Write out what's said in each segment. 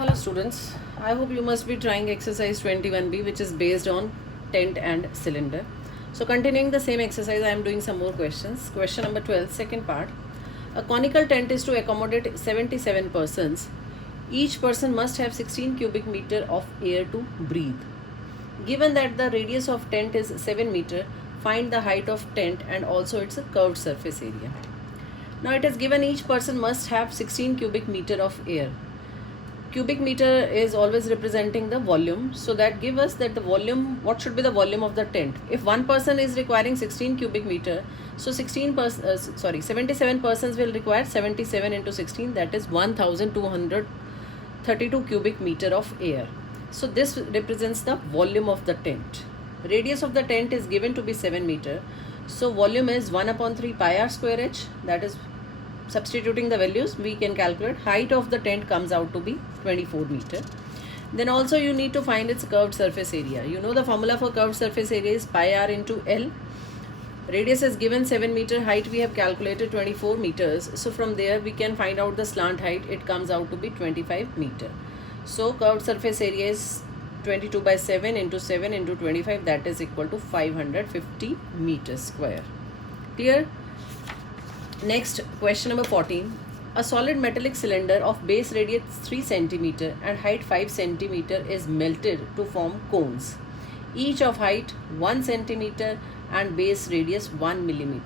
Hello students, I hope you must be trying exercise 21B, which is based on tent and cylinder. So continuing the same exercise, I am doing some more questions. Question number 12, second part. A conical tent is to accommodate 77 persons. Each person must have 16 cubic meter of air to breathe. Given that the radius of tent is 7 meter, find the height of tent and also its curved surface area. Now it is given each person must have 16 cubic meter of air. Cubic meter is always representing the volume, so that give us that the volume, what should be the volume of the tent. If one person is requiring 16 cubic meter, so 77 persons will require 77 into 16, that is 1232 cubic meter of air. So this represents the volume of the tent. Radius of the tent is given to be 7 meter, so volume is 1 upon 3 pi r square h, that is substituting the values we can calculate. Height of the tent comes out to be 24 meter. Then also you need to find its curved surface area. You know the formula for curved surface area is pi r into L. Radius is given 7 meter, height we have calculated 24 meters. So from there we can find out the slant height. It comes out to be 25 meter. So curved surface area is 22 by 7 into 7 into 25, that is equal to 550 meters square. Clear? Next, question number 14. A solid metallic cylinder of base radius 3 cm and height 5 cm is melted to form cones, each of height 1 cm and base radius 1 mm.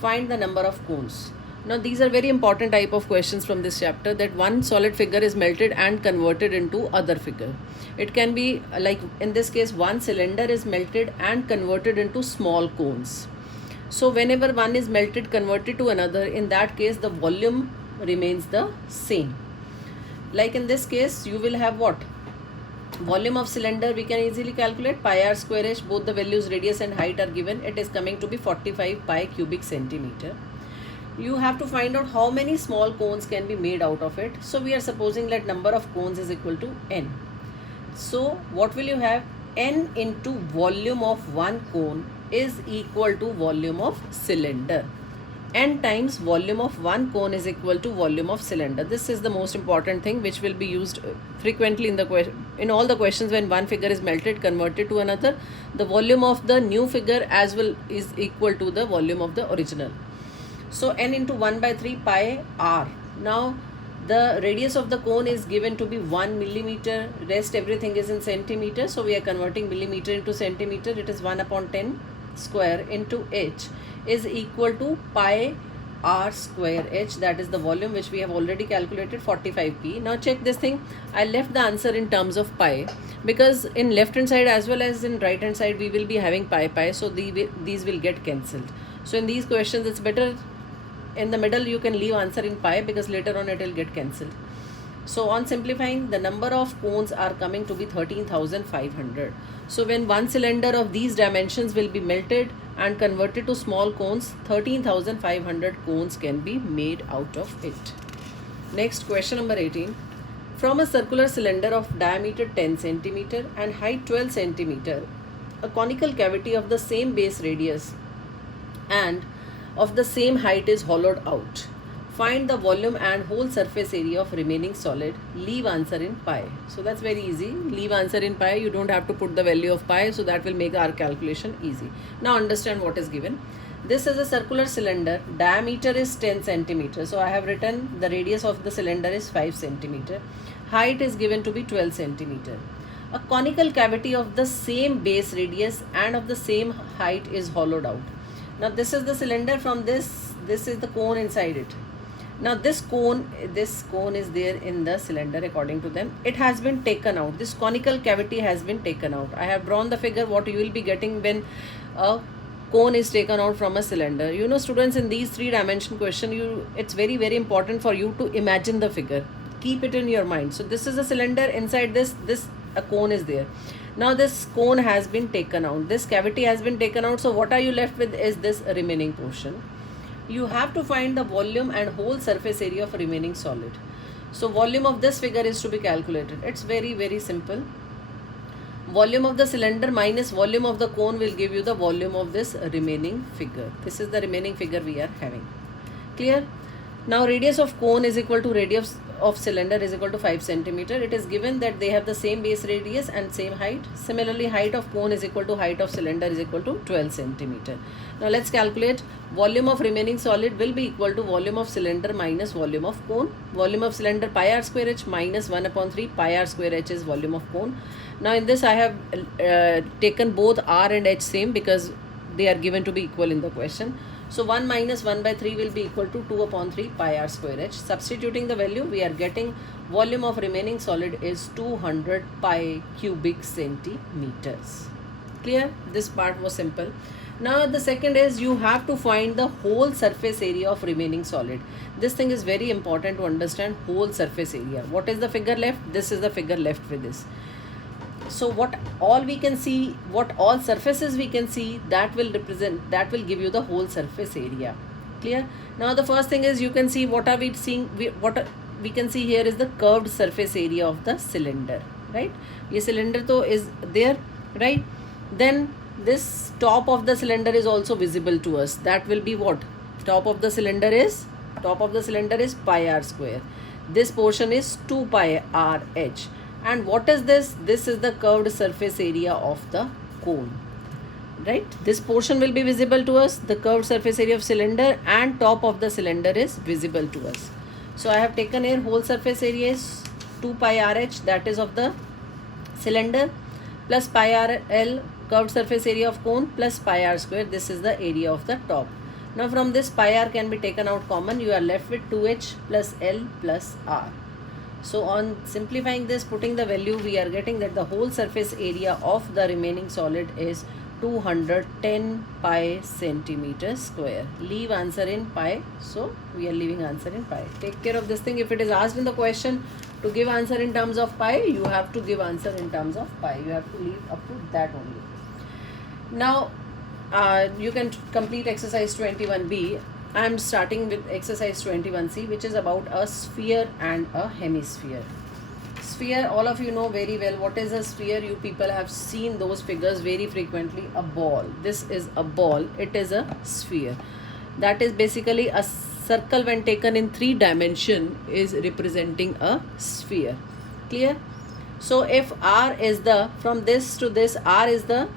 Find the number of cones. Now these are very important type of questions from this chapter, that one solid figure is melted and converted into other figure. It can be like in this case one cylinder is melted and converted into small cones. So whenever one is melted, converted to another, in that case the volume remains the same. Like in this case you will have what? Volume of cylinder we can easily calculate, pi r square h, both the values radius and height are given. It is coming to be 45 pi cubic centimeter. You have to find out how many small cones can be made out of it. So we are supposing that number of cones is equal to n. So what will you have? N into volume of one cone is equal to volume of cylinder. N times volume of one cone is equal to volume of cylinder. This is the most important thing which will be used frequently in all the questions. When one figure is melted, converted to another, the volume of the new figure as well is equal to the volume of the original. So n into 1 by 3 pi r. Now the radius of the cone is given to be 1 millimeter, rest everything is in centimeter, so we are converting millimeter into centimeter. It is 1 upon 10 square into h is equal to pi r square h, that is the volume which we have already calculated, 45p. Now check this thing, I left the answer in terms of pi because in left hand side as well as in right hand side we will be having pi, so these will get cancelled. So in these questions it's better in the middle you can leave answer in pi because later on it will get cancelled. So on simplifying, the number of cones are coming to be 13,500. So when one cylinder of these dimensions will be melted and converted to small cones, 13,500 cones can be made out of it. Next, question number 18. From a circular cylinder of diameter 10 cm and height 12 cm, a conical cavity of the same base radius and of the same height is hollowed out. Find the volume and whole surface area of remaining solid. Leave answer in pi. So that's very easy. Leave answer in pi. You don't have to put the value of pi, so that will make our calculation easy. Now understand what is given. This is a circular cylinder. Diameter is 10 cm. So I have written the radius of the cylinder is 5 cm. Height is given to be 12 cm. A conical cavity of the same base radius and of the same height is hollowed out. Now this is the cylinder. From this is the cone inside it. Now this cone is there in the cylinder according to them. It has been taken out. This conical cavity has been taken out. I have drawn the figure what you will be getting when a cone is taken out from a cylinder. You know students, in these 3-dimension question, it's very important for you to imagine the figure. Keep it in your mind. So this is a cylinder. Inside this a cone is there. Now this cone has been taken out. This cavity has been taken out. So what are you left with is this remaining portion. You have to find the volume and whole surface area of remaining solid. So volume of this figure is to be calculated. It's very simple. Volume of the cylinder minus volume of the cone will give you the volume of this remaining figure. This is the remaining figure we are having. Clear? Now radius of cone is equal to radius of cylinder is equal to 5 centimeter. It is given that they have the same base radius and same height. Similarly, height of cone is equal to height of cylinder is equal to 12 centimeter. Now let's calculate. Volume of remaining solid will be equal to volume of cylinder minus volume of cone. Volume of cylinder pi r square h minus 1 upon 3 pi r square h is volume of cone. Now in this I have taken both r and h same because they are given to be equal in the question. So 1 minus 1 by 3 will be equal to 2 upon 3 pi r square h. Substituting the value, we are getting volume of remaining solid is 200 pi cubic centimeters. Clear? This part was simple. Now the second is you have to find the whole surface area of remaining solid. This thing is very important to understand, whole surface area. What is the figure left? This is the figure left with this. So what all we can see, what all surfaces we can see, that will represent, that will give you the whole surface area. Clear? Now the first thing is you can see what are we seeing, what we can see here is the curved surface area of the cylinder, right? This cylinder though is there, right? Then this top of the cylinder is also visible to us. That will be what? Top of the cylinder is pi r square. This portion is 2 pi r h. And what is this? This is the curved surface area of the cone, right? This portion will be visible to us. The curved surface area of cylinder and top of the cylinder is visible to us. So I have taken here whole surface area is 2 pi r h, that is of the cylinder, plus pi r l curved surface area of cone, plus pi r square. This is the area of the top. Now from this pi r can be taken out common. You are left with 2h plus l plus r. So on simplifying this, putting the value, we are getting that the whole surface area of the remaining solid is 210 pi centimeter square. Leave answer in pi. So we are leaving answer in pi. Take care of this thing. If it is asked in the question to give answer in terms of pi, you have to give answer in terms of pi. You have to leave up to that only. Now you can complete exercise 21b. I am starting with exercise 21c, which is about a sphere and a hemisphere. Sphere, all of you know very well what is a sphere. You people have seen those figures very frequently. A ball. This is a ball. It is a sphere. That is basically a circle when taken in 3 dimension is representing a sphere. Clear? So if r is the, from this to this, r is the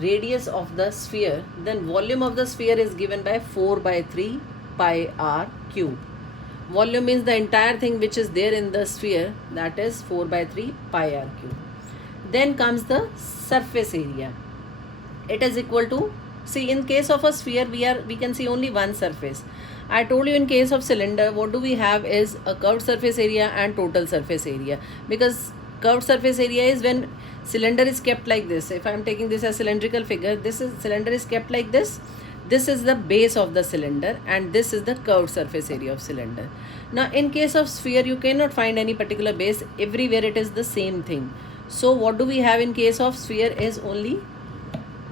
radius of the sphere, then volume of the sphere is given by 4 by 3 pi r cube. Volume means the entire thing which is there in the sphere, that is 4 by 3 pi r cube. Then comes the surface area. It is equal to, see, in case of a sphere we can see only one surface. I told you in case of cylinder what do we have is a curved surface area and total surface area, because curved surface area is when cylinder is kept like this. If I am taking this as cylindrical figure, this is cylinder is kept like this. This is the base of the cylinder and this is the curved surface area of cylinder. Now in case of sphere you cannot find any particular base. Everywhere it is the same thing. So what do we have in case of sphere is only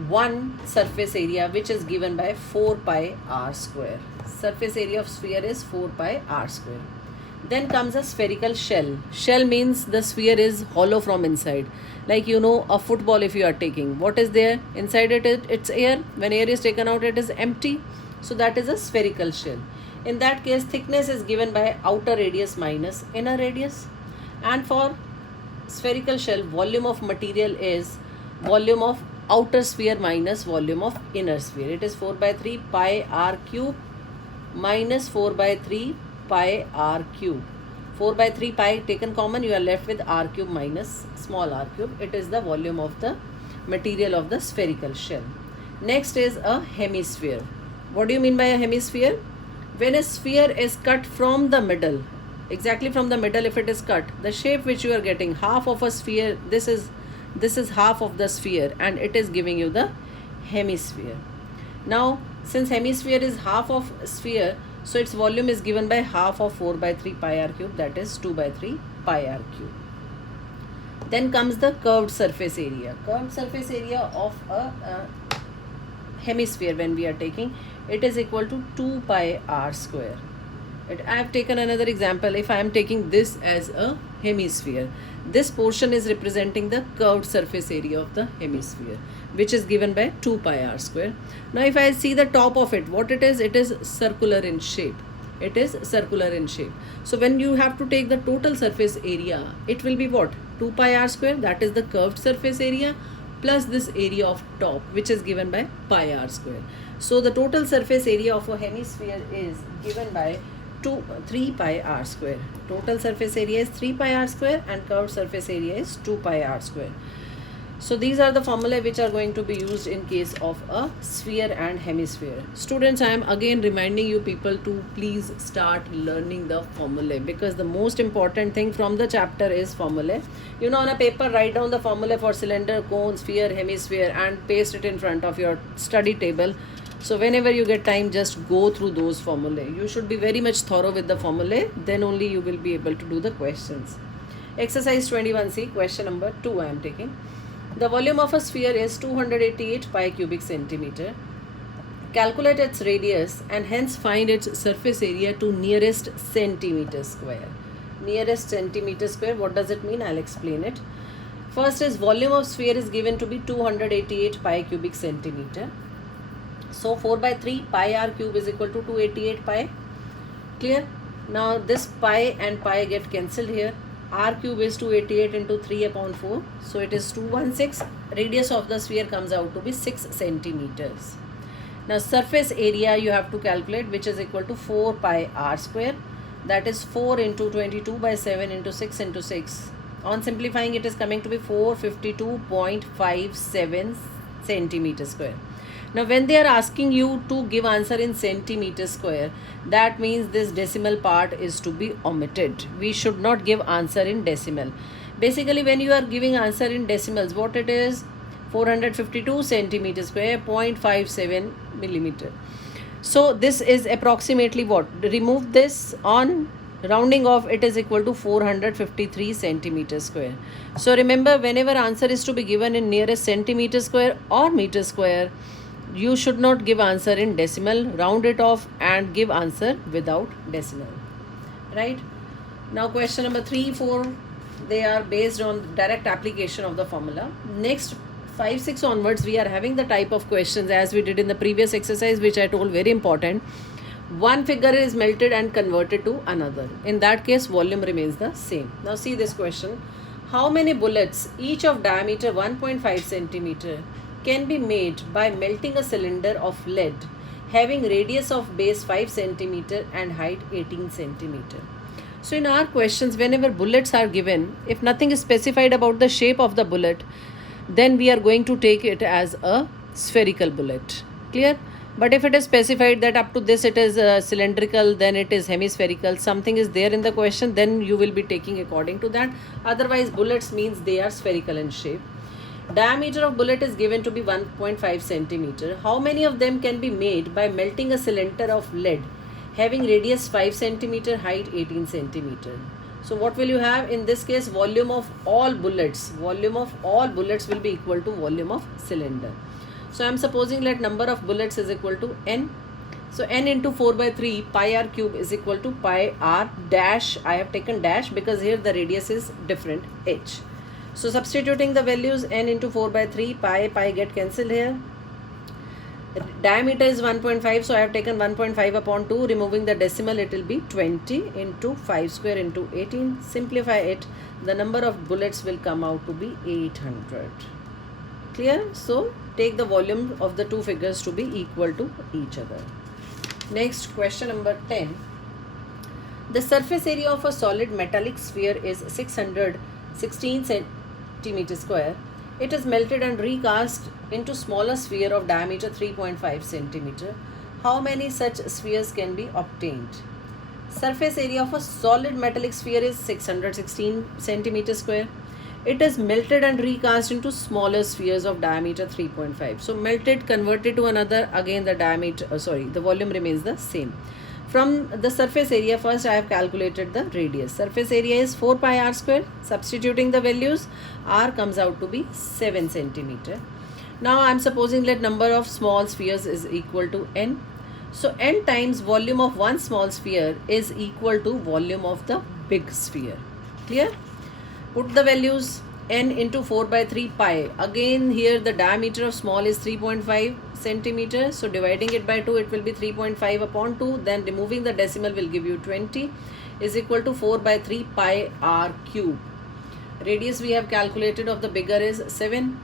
one surface area, which is given by 4 pi r square. Surface area of sphere is 4 pi r square. Then comes a spherical shell. Shell means the sphere is hollow from inside. Like you know a football, if you are taking, what is there inside it? It's air. When air is taken out, it is empty. So that is a spherical shell. In that case, thickness is given by outer radius minus inner radius. And for spherical shell, volume of material is volume of outer sphere minus volume of inner sphere. It is 4 by 3 pi r cube minus 4 by 3 pi r cube. 4 by 3 pi taken common, you are left with r cube minus small r cube. It is the volume of the material of the spherical shell. Next is a hemisphere. What do you mean by a hemisphere? When a sphere is cut from the middle, exactly from the middle if it is cut, the shape which you are getting, half of a sphere, this is half of the sphere and it is giving you the hemisphere. Now since hemisphere is half of sphere, so its volume is given by half of 4 by 3 pi r cube, that is 2 by 3 pi r cube. Then comes the curved surface area. Curved surface area of a hemisphere when we are taking, it is equal to 2 pi r square. I have taken another example. If I am taking this as a hemisphere, this portion is representing the curved surface area of the hemisphere, which is given by 2 pi r square. Now if I see the top of it, what it is circular in shape. it is circular in shape. So when you have to take the total surface area, it will be what? 2 pi r square, that is the curved surface area, plus this area of top, which is given by pi r square. So the total surface area of a hemisphere is given by 3 pi r square. Total surface area is 3 pi r square and curved surface area is 2 pi r square. So these are the formulae which are going to be used in case of a sphere and hemisphere. Students, I am again reminding you people to please start learning the formulae, because the most important thing from the chapter is formulae. You know, on a paper, write down the formulae for cylinder, cone, sphere, hemisphere and paste it in front of your study table. So whenever you get time, just go through those formulae. You should be very much thorough with the formulae, then only you will be able to do the questions. Exercise 21C, question number 2 I am taking. The volume of a sphere is 288 pi cubic centimeter. Calculate its radius and hence find its surface area to nearest centimeter square. Nearest centimeter square, what does it mean? I'll explain it. First is volume of sphere is given to be 288 pi cubic centimeter. So 4 by 3 pi r cube is equal to 288 pi. Clear? Now this pi and pi get cancelled here. R cube is 288 into 3 upon 4. So it is 216. Radius of the sphere comes out to be 6 centimeters. Now surface area you have to calculate, which is equal to 4 pi r square. That is 4 into 22 by 7 into 6 into 6. On simplifying, it is coming to be 452.57 centimeter square. Now when they are asking you to give answer in centimeter square, that means this decimal part is to be omitted. We should not give answer in decimal. Basically, when you are giving answer in decimals, what it is? 452 centimeter square, 0.57 millimeter. So this is approximately what? Remove this, on rounding off, it is equal to 453 centimeter square. So remember, whenever answer is to be given in nearest centimeter square or meter square, you should not give answer in decimal, round it off and give answer without decimal. Right? Now question number 3, 4, they are based on direct application of the formula. Next 5, 6 onwards, we are having the type of questions as we did in the previous exercise, which I told very important. One figure is melted and converted to another. In that case, volume remains the same. Now see this question. How many bullets, each of diameter 1.5 centimeter, can be made by melting a cylinder of lead having radius of base 5 centimeter and height 18 centimeter. So in our questions, whenever bullets are given, if nothing is specified about the shape of the bullet, then we are going to take it as a spherical bullet. Clear? But if it is specified that up to this it is cylindrical, then it is hemispherical, something is there in the question, then you will be taking according to that. Otherwise, bullets means they are spherical in shape. Diameter of bullet is given to be 1.5 centimeter. How many of them can be made by melting a cylinder of lead having radius 5 centimeter, height 18 centimeter? So what will you have? In this case, volume of all bullets. Volume of all bullets will be equal to volume of cylinder. So I am supposing that number of bullets is equal to n. So n into 4 by 3 pi r cube is equal to pi r dash. I have taken dash because here the radius is different, h. So substituting the values, n into 4 by 3 pi get cancelled here. Diameter is 1.5, so I have taken 1.5 upon 2. Removing the decimal, it will be 20 into 5 square into 18. Simplify it. The number of bullets will come out to be 800. Clear? So take the volume of the two figures to be equal to each other. Next, question number 10. The surface area of a solid metallic sphere is 616 centimeter square. It is melted and recast into smaller sphere of diameter 3.5 centimeter. How many such spheres can be obtained? Surface area of a solid metallic sphere is 616 centimeter square. It is melted and recast into smaller spheres of diameter 3.5. So melted, converted to another, again the diameter, the volume remains the same. From the surface area, first I have calculated the radius. Surface area is 4 pi r square. Substituting the values, r comes out to be 7 centimeter. Now I am supposing that number of small spheres is equal to n. So n times volume of one small sphere is equal to volume of the big sphere. Clear? Put the values. n into 4 by 3 pi. Again here the diameter of small is 3.5 centimeter. So dividing it by 2, it will be 3.5 upon 2. Then removing the decimal will give you 20 is equal to 4 by 3 pi r cube. Radius we have calculated of the bigger is 7.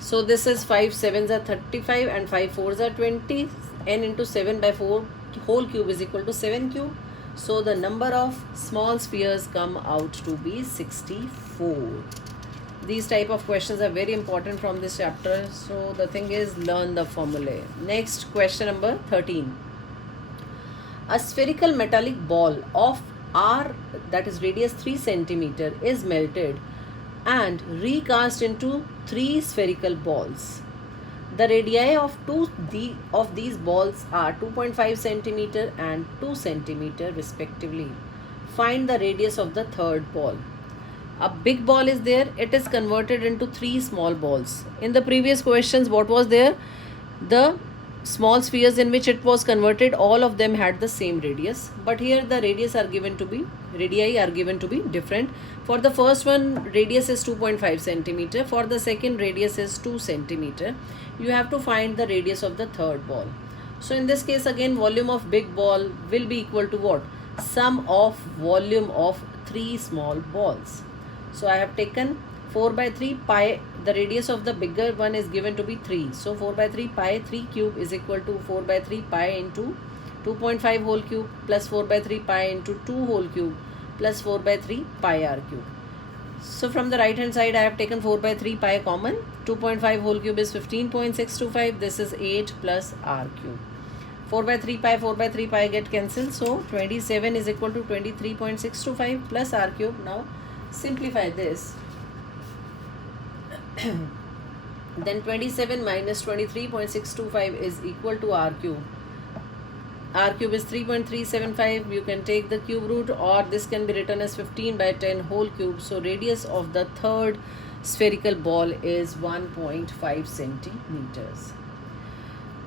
So this is 5 sevens are 35 and 5 fours are 20. N into 7 by 4 whole cube is equal to 7 cube. So the number of small spheres come out to be 64. These type of questions are very important from this chapter. So the thing is, learn the formulae. Next, question number 13. A spherical metallic ball of R, that is radius 3 centimeter, is melted and recast into 3 spherical balls. The radii of these balls are 2.5 centimeter and 2 centimeter respectively. Find the radius of the third ball. A big ball is there, it is converted into 3 small balls. In the previous questions, what was there? The small spheres in which it was converted, all of them had the same radius, but here the radii are given to be different. For the first one, radius is 2.5 centimeter. For the second, radius is 2 centimeter. You have to find the radius of the third ball. So in this case, again, volume of big ball will be equal to what? Sum of volume of 3 small balls. So I have taken 4 by 3 pi, the radius of the bigger one is given to be 3. So 4 by 3 pi, 3 cube is equal to 4 by 3 pi into 2.5 whole cube plus 4 by 3 pi into 2 whole cube plus 4 by 3 pi r cube. So from the right hand side, I have taken 4 by 3 pi common. 2.5 whole cube is 15.625. This is 8 plus r cube. 4 by 3 pi get cancelled. So 27 is equal to 23.625 plus r cube. Now simplify this. Then 27 minus 23.625 is equal to r cube. R cube is 3.375. You can take the cube root, or this can be written as 15 by 10 whole cube. So radius of the third spherical ball is 1.5 centimeters.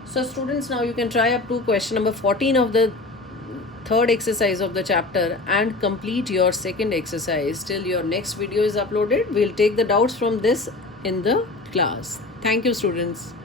So students, now you can try up to question number 14 of the third exercise of the chapter and complete your second exercise till your next video is uploaded. We'll take the doubts from this in the class. Thank you, students.